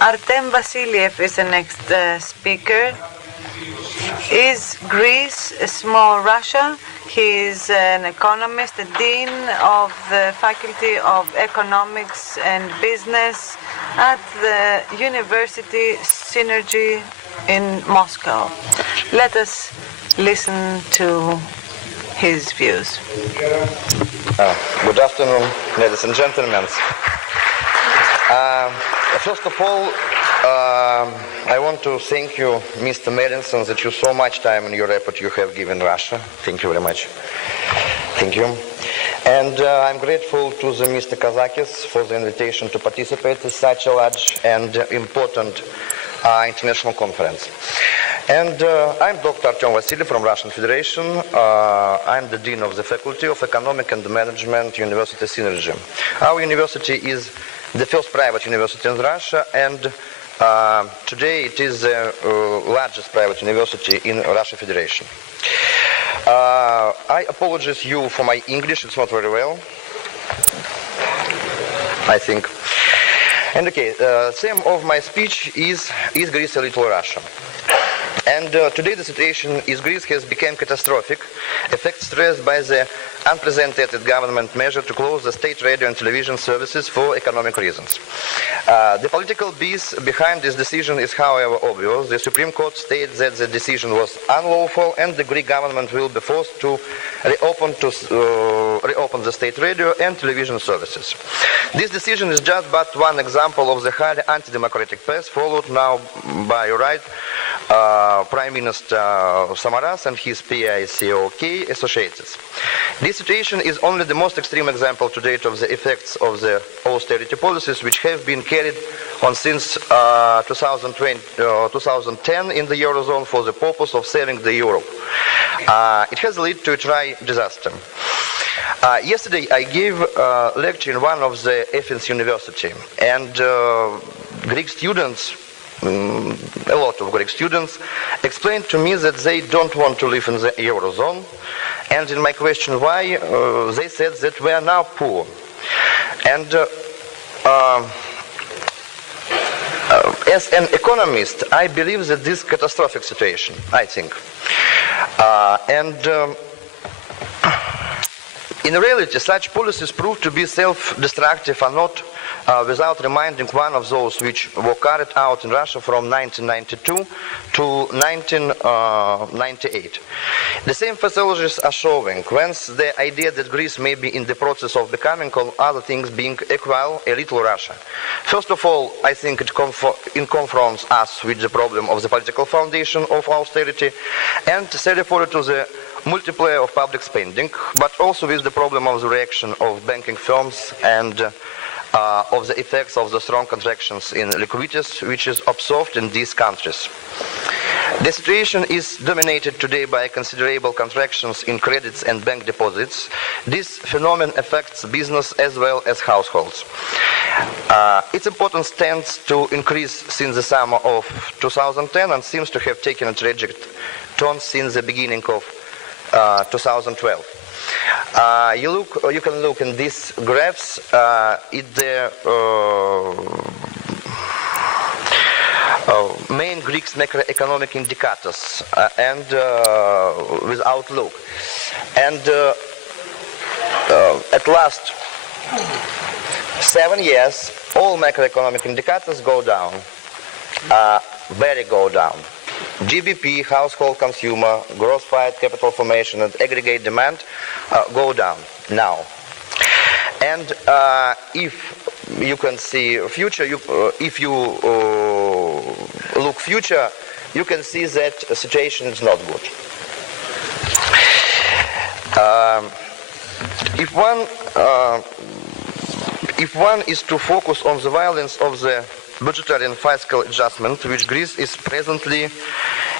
Artem Vassiliev is the next speaker. Is Greece a small Russia? He is an economist, a dean of the Faculty of Economics and Business at the University Synergie in Moscow. Let us listen to his views. Good afternoon, ladies and gentlemen. First of all, I want to thank you, Mr. Melinson, that you so much time in your report you have given Russia. Thank you very much. Thank you. And I'm grateful to the Mr. Kazakis for the invitation to participate in such a large and important international conference. And I'm Dr. Artem Vassiliev from Russian Federation. I'm the Dean of the Faculty of Economic and Management, University Synergie. Our university is the first private university in Russia, and today it is the largest private university in Russian Federation. I apologize you for my English, it's not very well, I think. And okay, theme of my speech is Greece a little Russia? And today the situation in Greece has become catastrophic, effect stressed by the unprecedented government measure to close the state radio and television services for economic reasons. The political base behind this decision is, however, obvious. The Supreme Court states that the decision was unlawful and the Greek government will be forced to reopen the state radio and television services. This decision is just but one example of the highly anti-democratic path followed now by Prime Minister Samaras and his PICOK associates. This situation is only the most extreme example to date of the effects of the austerity policies which have been carried on since 2010 in the Eurozone for the purpose of saving the euro. It has led to a dry disaster. Yesterday I gave a lecture in one of the Athens University, and Greek students, a lot of Greek students, explained to me that they don't want to live in the Eurozone. And in my question why, they said that we are now poor. And as an economist, I believe that this is a catastrophic situation, I think. In reality, such policies prove to be self-destructive and not without reminding one of those which were carried out in Russia from 1992 to 1998. The same pathologies are showing, whence the idea that Greece may be in the process of becoming, all other things being equal, a little Russia. First of all, I think it confronts us with the problem of the political foundation of austerity, and therefore to the multiplier of public spending, but also with the problem of the reaction of banking firms and of the effects of the strong contractions in liquidities which is observed in these countries. The situation is dominated today by considerable contractions in credits and bank deposits. This phenomenon affects business as well as households. Its importance tends to increase since the summer of 2010 and seems to have taken a tragic turn since the beginning of 2012. You can look in these graphs at the main Greek macroeconomic indicators and with outlook. And at last 7 years, all macroeconomic indicators go down, go down. GDP, household consumer, gross fiat capital formation, and aggregate demand go down now. And if you can see future, if you look future, you can see that the situation is not good. If one is to focus on the violence of the budgetary and fiscal adjustment which Greece is presently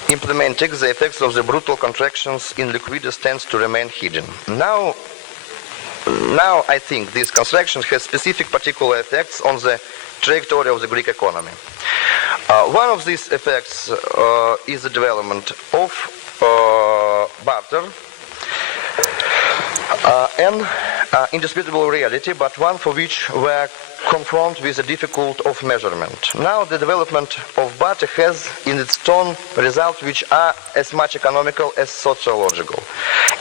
implementing, the effects of the brutal contractions in liquidity tends to remain hidden. Now I think this contraction has specific particular effects on the trajectory of the Greek economy. One of these effects is the development of barter and indisputable reality, but one for which we are confronted with a difficult of measurement. Now the development of butter has in its turn results which are as much economical as sociological.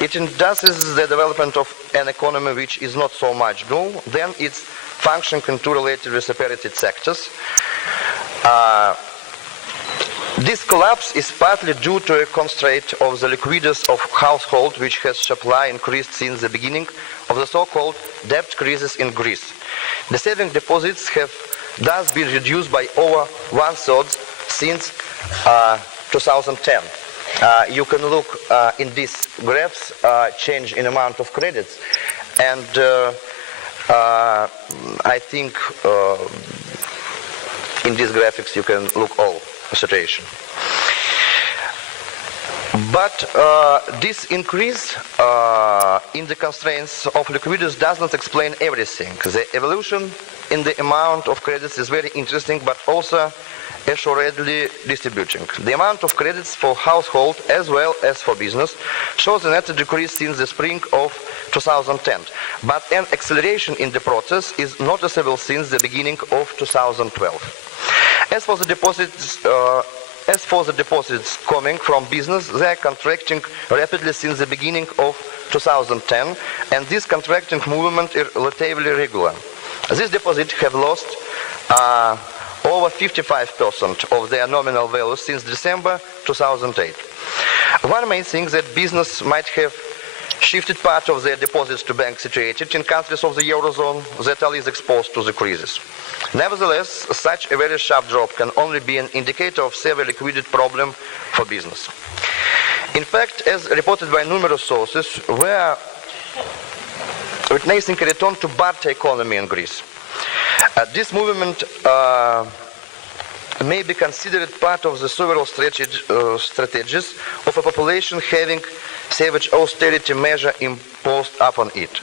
It induces the development of an economy which is not so much dual, then it's functioning in two relatively separated sectors. This collapse is partly due to a constraint of the liquidity of household, which has supply increased since the beginning of the so-called debt crisis in Greece. The saving deposits have thus been reduced by over 1/3 since 2010. You can look in these graphs, change in amount of credits, and I think in these graphics you can look all the situation. But this increase in the constraints of liquidity does not explain everything. The evolution in the amount of credits is very interesting, but also assuredly distributing. The amount of credits for household as well as for business shows a net decrease since the spring of 2010, but an acceleration in the process is noticeable since the beginning of 2012. As for the deposits coming from business, they are contracting rapidly since the beginning of 2010, and this contracting movement is relatively regular. These deposits have lost over 55% of their nominal value since December 2008. One may think that business might have shifted part of their deposits to banks situated in countries of the Eurozone that are least exposed to the crisis. Nevertheless, such a very sharp drop can only be an indicator of severe liquidity problem for business. In fact, as reported by numerous sources, we are witnessing a return to barter economy in Greece. This movement may be considered part of the several strategies of a population having savage austerity measure imposed upon it.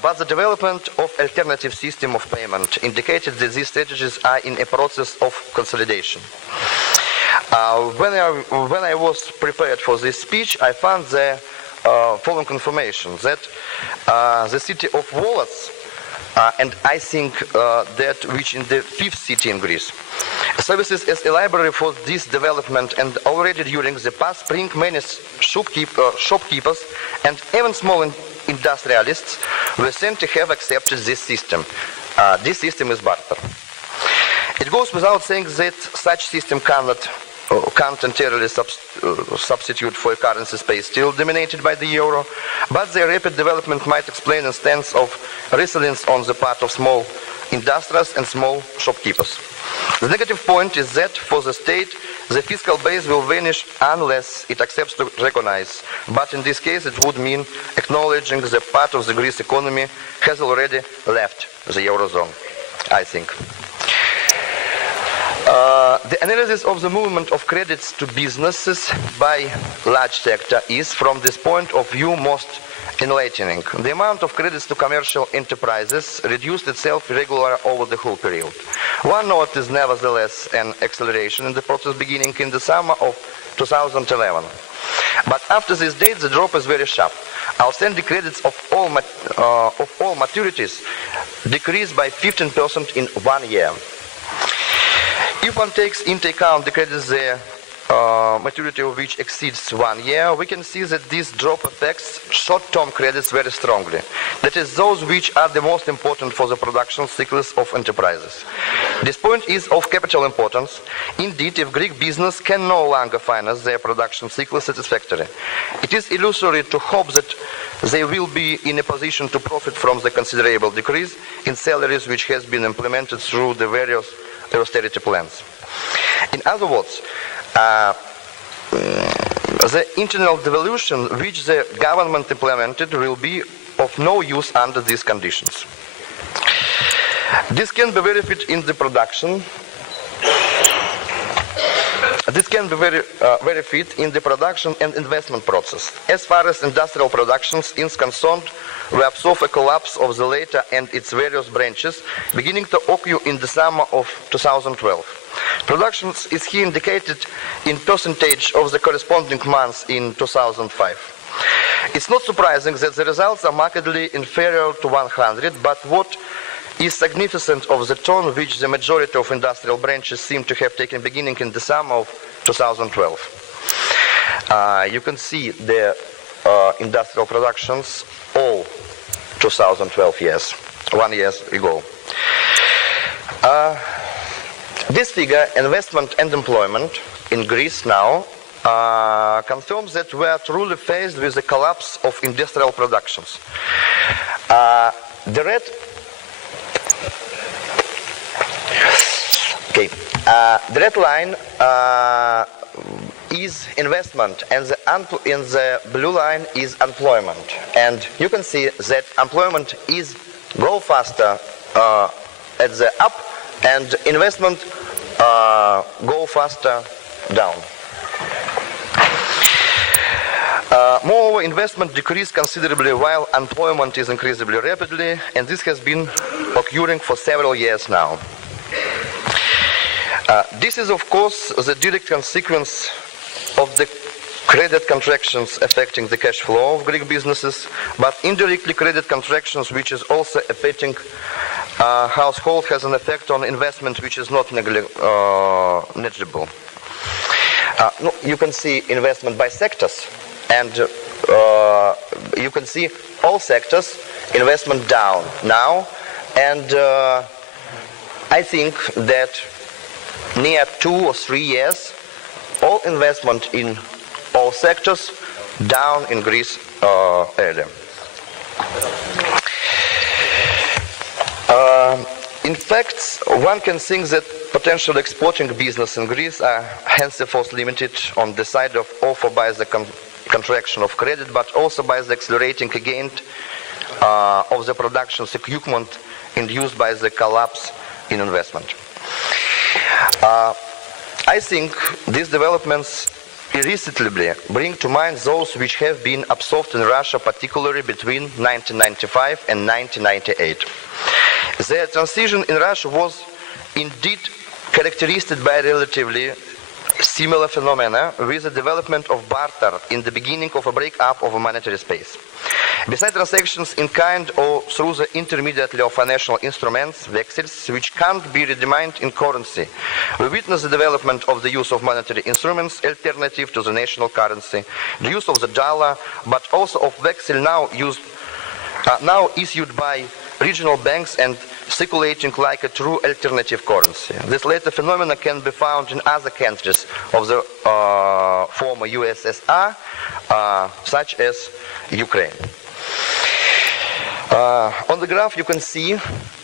But the development of alternative system of payment indicated that these strategies are in a process of consolidation. When I was prepared for this speech, I found the following information, that the city of Volos, and I think that which in the 5th city in Greece, services as a library for this development, and already during the past spring many shopkeepers and even small industrialists were sent to have accepted this system. This system is barter. It goes without saying that such system can't entirely substitute for a currency space still dominated by the euro, but their rapid development might explain a stance of resilience on the part of small industrials and small shopkeepers. The negative point is that for the state, the fiscal base will vanish unless it accepts to recognize. But in this case, it would mean acknowledging that part of the Greece economy has already left the Eurozone, I think. The analysis of the movement of credits to businesses by large sector is, from this point of view, most enlightening. The amount of credits to commercial enterprises reduced itself regularly over the whole period. One note is nevertheless an acceleration in the process beginning in the summer of 2011. But after this date, the drop is very sharp. Outstanding credits of all maturities decreased by 15% in 1 year. If one takes into account the credits the maturity of which exceeds 1 year, we can see that this drop affects short-term credits very strongly. That is, those which are the most important for the production cycles of enterprises. This point is of capital importance. Indeed, if Greek business can no longer finance their production cycle satisfactorily, it is illusory to hope that they will be in a position to profit from the considerable decrease in salaries which has been implemented through the various austerity plans. In other words, the internal devolution which the government implemented will be of no use under these conditions. This can be verified in the production. This can be verified in the production and investment process. As far as industrial productions is concerned, we observe a collapse of the latter and its various branches, beginning to occur in the summer of 2012. Production is here indicated in percentage of the corresponding months in 2005. It's not surprising that the results are markedly inferior to 100, but what is significant of the tone which the majority of industrial branches seem to have taken beginning in the summer of 2012. You can see the industrial productions all 2012 years, 1 year ago. This figure, investment and employment in Greece now, confirms that we are truly faced with the collapse of industrial productions. The red line is investment, and the blue line is employment. And you can see that employment is go faster at the up, and investment go faster down. Moreover, investment decreased considerably while employment is increasing rapidly, and this has been occurring for several years now. This is, of course, the direct consequence of the credit contractions affecting the cash flow of Greek businesses, but indirectly credit contractions, which is also affecting household, has an effect on investment which is not negligible. You can see investment by sectors, and you can see all sectors investment down now, and I think that near 2 or 3 years all investment in all sectors down in Greece area. In fact, one can think that potential exporting business in Greece are henceforth limited on the side of offer by the contraction of credit, but also by the accelerating again of the production equipment induced by the collapse in investment. I think these developments irresistibly bring to mind those which have been observed in Russia, particularly between 1995 and 1998. The transition in Russia was indeed characterized by relatively similar phenomena with the development of barter in the beginning of a break-up of a monetary space. Besides transactions in kind or through the intermediately of financial instruments, vexels, which can't be redeemed in currency, we witness the development of the use of monetary instruments alternative to the national currency, the use of the dollar, but also of vexel now issued by regional banks and circulating like a true alternative currency. This latter phenomena can be found in other countries of the former USSR, such as Ukraine. On the graph you can see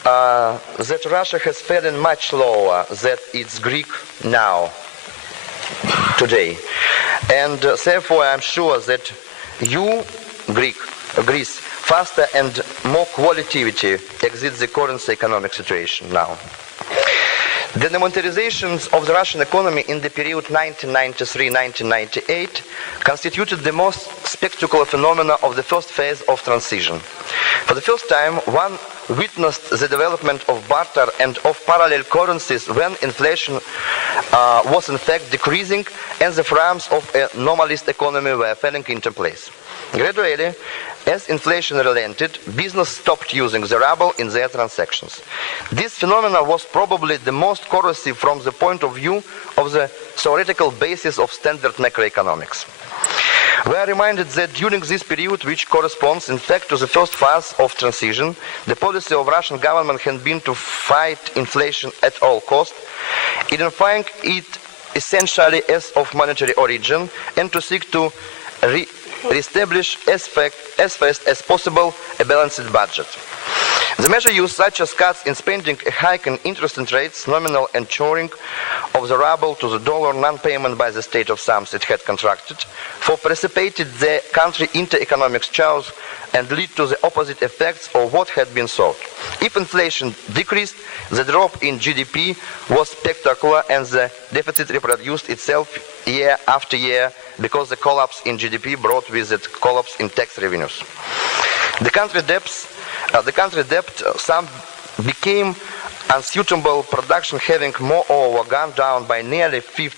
that Russia has fallen much lower than its Greek now, today. And therefore I am sure that Greece, faster and more qualitatively exits the current economic situation now. The demonetarizations of the Russian economy in the period 1993-1998 constituted the most spectacular phenomena of the first phase of transition. For the first time, one witnessed the development of barter and of parallel currencies when inflation was in fact decreasing and the frames of a normalist economy were falling into place. Gradually, as inflation relented, business stopped using the ruble in their transactions. This phenomenon was probably the most corrosive from the point of view of the theoretical basis of standard macroeconomics. We are reminded that during this period, which corresponds in fact to the first phase of transition, the policy of Russian government had been to fight inflation at all costs, identifying it essentially as of monetary origin, and to seek to re-establish as fast as possible a balanced budget. The measure used, such as cuts in spending, a hike in interest rates, nominal ensuring of the ruble to the dollar, non-payment by the state of sums it had contracted, for precipitated the country into economic chaos and lead to the opposite effects of what had been sought. If inflation decreased, the drop in GDP was spectacular and the deficit reproduced itself year after year because the collapse in GDP brought with it collapse in tax revenues. The country debt some became unsuitable, production having moreover gone down by nearly 50%.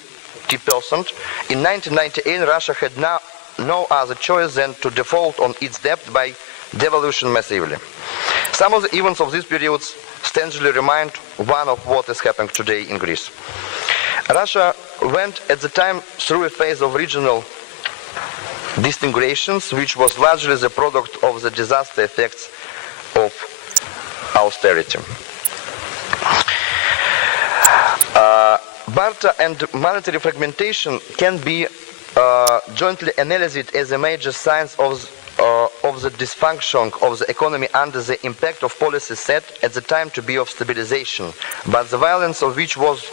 In 1998, Russia had now no other choice than to default on its debt by devaluation massively. Some of the events of these periods strangely remind one of what is happening today in Greece. Russia went at the time through a phase of regional disintegrations, which was largely the product of the disaster effects of austerity. Barter and monetary fragmentation can be jointly analyzed as a major signs of the dysfunction of the economy under the impact of policies set at the time to be of stabilization, but the violence of which was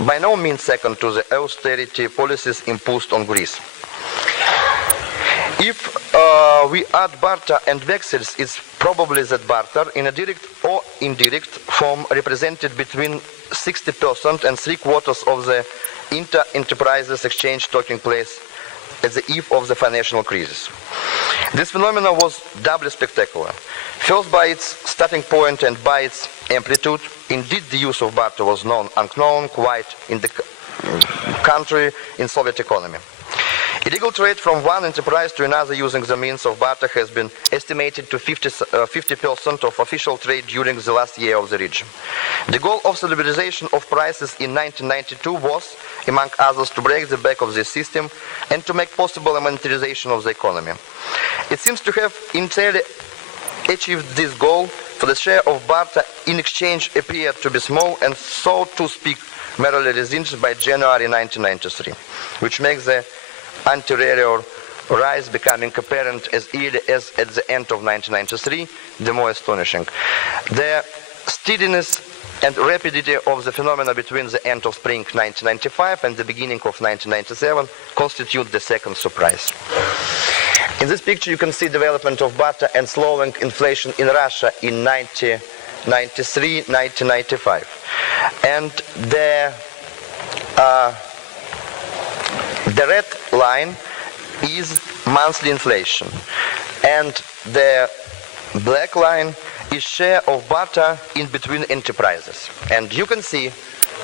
by no means second to the austerity policies imposed on Greece. If we add barter and vexels, it's probably that barter, in a direct or indirect form, represented between 60% and 3/4 of the inter-enterprises exchange taking place at the eve of the financial crisis. This phenomenon was doubly spectacular. First, by its starting point and by its amplitude. Indeed, the use of barter was unknown quite in the country in Soviet economy. Illegal trade from one enterprise to another using the means of barter has been estimated to 50% of official trade during the last year of the region. The goal of stabilization of prices in 1992 was, among others, to break the back of this system and to make possible a monetization of the economy. It seems to have entirely achieved this goal, for the share of barter in exchange appeared to be small and, so to speak, merely resumed by January 1993, which makes the anterior rise becoming apparent as early as at the end of 1993, the more astonishing. The steadiness and rapidity of the phenomena between the end of spring 1995 and the beginning of 1997 constitute the second surprise. In this picture you can see development of barter and slowing inflation in Russia in 1993, 1995. And the red line is monthly inflation, and the black line is share of barter in between enterprises. And you can see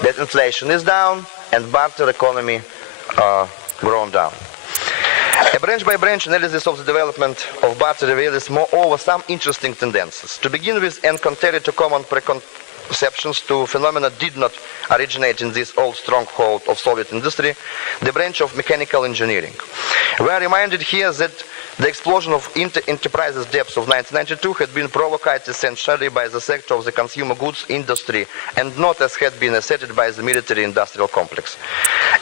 that inflation is down and barter economy grown down. A branch-by-branch analysis of the development of barter reveals moreover some interesting tendencies. To begin with, and contrary to common preconceptions, two phenomena did not originate in this old stronghold of Soviet industry, the branch of mechanical engineering. We are reminded here that the explosion of enterprises debts of 1992 had been provoked essentially by the sector of the consumer goods industry and not as had been asserted by the military-industrial complex.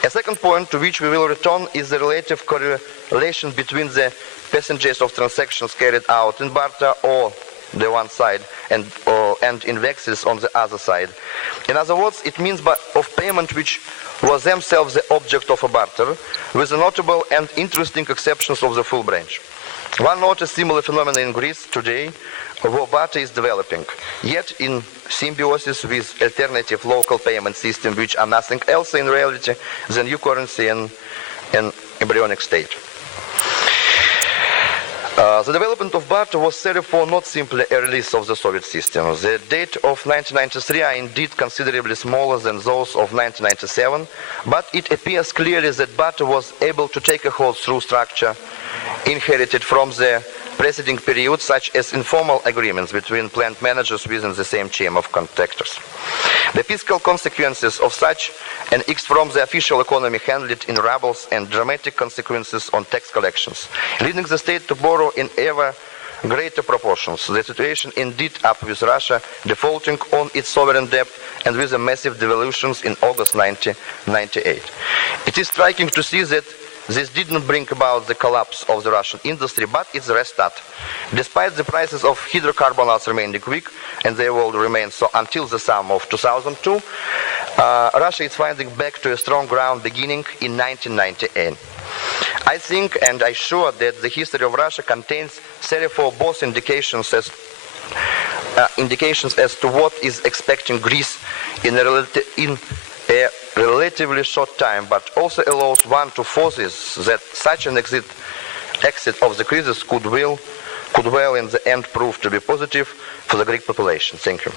A second point to which we will return is the relative correlation between the percentages of transactions carried out in barter or the one side and in vexels on the other side. In other words, it means of payment which was themselves the object of a barter, with the notable and interesting exceptions of the full branch. One notice similar phenomena in Greece today, where barter is developing, yet in symbiosis with alternative local payment systems which are nothing else in reality than new currency in an embryonic state. The development of barter was therefore not simply a release of the Soviet system. The date of 1993 are indeed considerably smaller than those of 1997, but it appears clearly that barter was able to take a hold through structure inherited from the preceding period, such as informal agreements between plant managers within the same chain of contractors. The fiscal consequences of such an X from the official economy handled in rubles and dramatic consequences on tax collections, leading the state to borrow in ever greater proportions. The situation indeed up with Russia defaulting on its sovereign debt and with the massive devaluations in August 1998. It is striking to see that this did not bring about the collapse of the Russian industry, but its restart. Despite the prices of hydrocarbons remaining weak, and they will remain so until the summer of 2002, Russia is finding back to a strong ground beginning in 1998. I think, and I'm sure, that the history of Russia contains 34 both indications as to what is expecting Greece in a relatively short time, but also allows one to foresee that such an exit of the crisis could well in the end prove to be positive for the Greek population. Thank you.